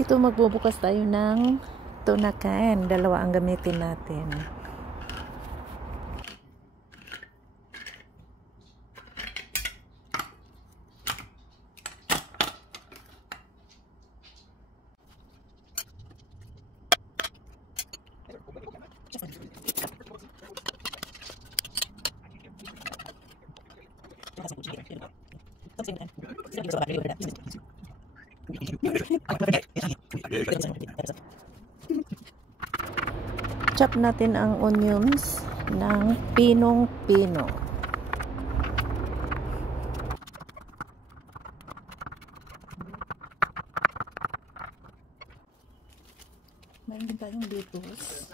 Ito magbubukas tayo ng tuna can. Dalawa ang gamitin natin. Chop natin ang onions ng pinong-pino. Meron din tayong lettuce.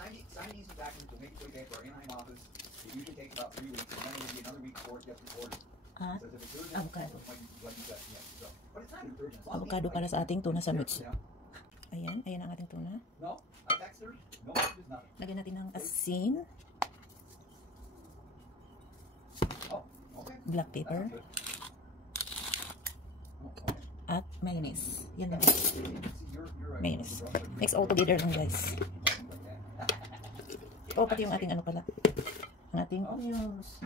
At avocado. Avocado para sa ating tuna sandwich. Ayan, ayan ang ating tuna. Lagyan natin ng asin, black pepper, at mayonnaise. Yan lang. Mayonnaise. Mix all together lang, guys. Oh, pati yung ating ano pala. Ang ating onions.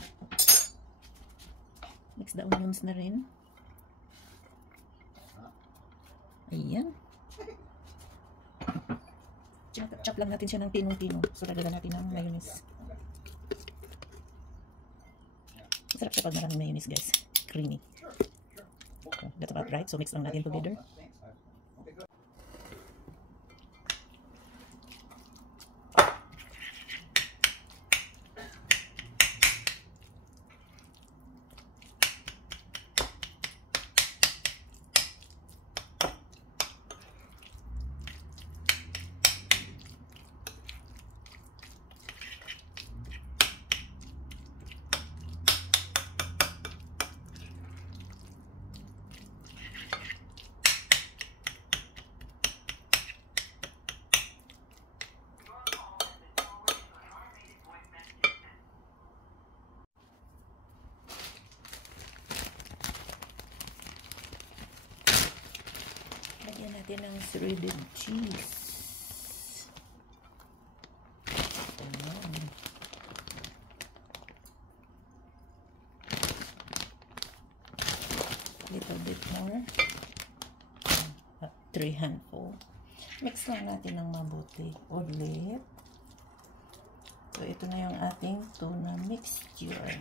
Mix the onions na rin. Ayan. Chop lang natin siya ng pinong-pino. So, lagyan natin ng mayonnaise. Masarap siya pag maraming mayonnaise, guys. Creamy. So, that's about right. So, mix lang natin together. Lagyan natin ng shredded cheese. Ayan. Little bit more. 3 handful. Mix lang natin ng mabuti. Ulit. So, ito na yung ating tuna mixture.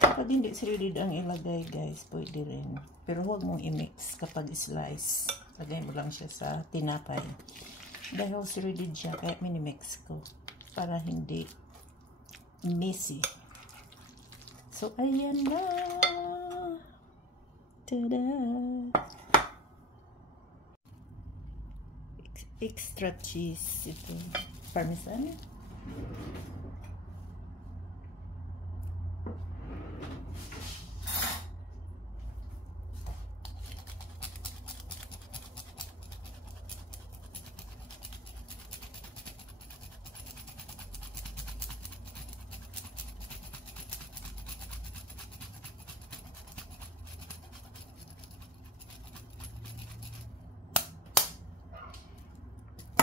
Kapag hindi shredded ang ilagay, guys, pwede rin. Pero huwag mong i-mix kapag slice. Lagay mo lang siya sa tinapay. Dahil shredded siya, kaya mini-mix ko. Para hindi messy. So, ayan na. Tada! Extra cheese. Ito. Parmesan.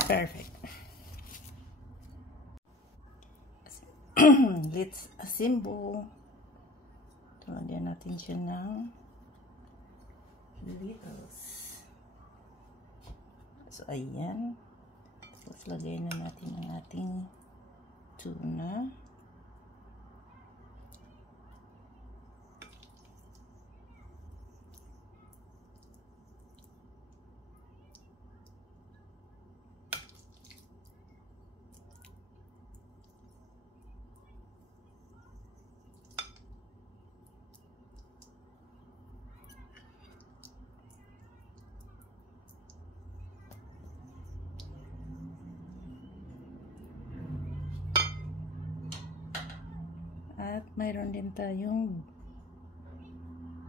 Perfect. Let's assemble. Tulad natin siya ng lettuce. So, ayan. Tapos, lagay na natin ang ating tuna. At mayroon din tayong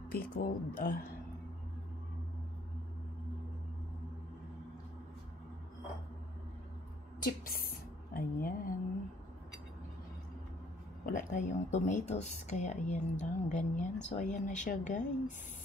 pickled chips. Ayan. Wala tayong tomatoes, kaya ayan lang, ganyan. So, ayan na siya guys.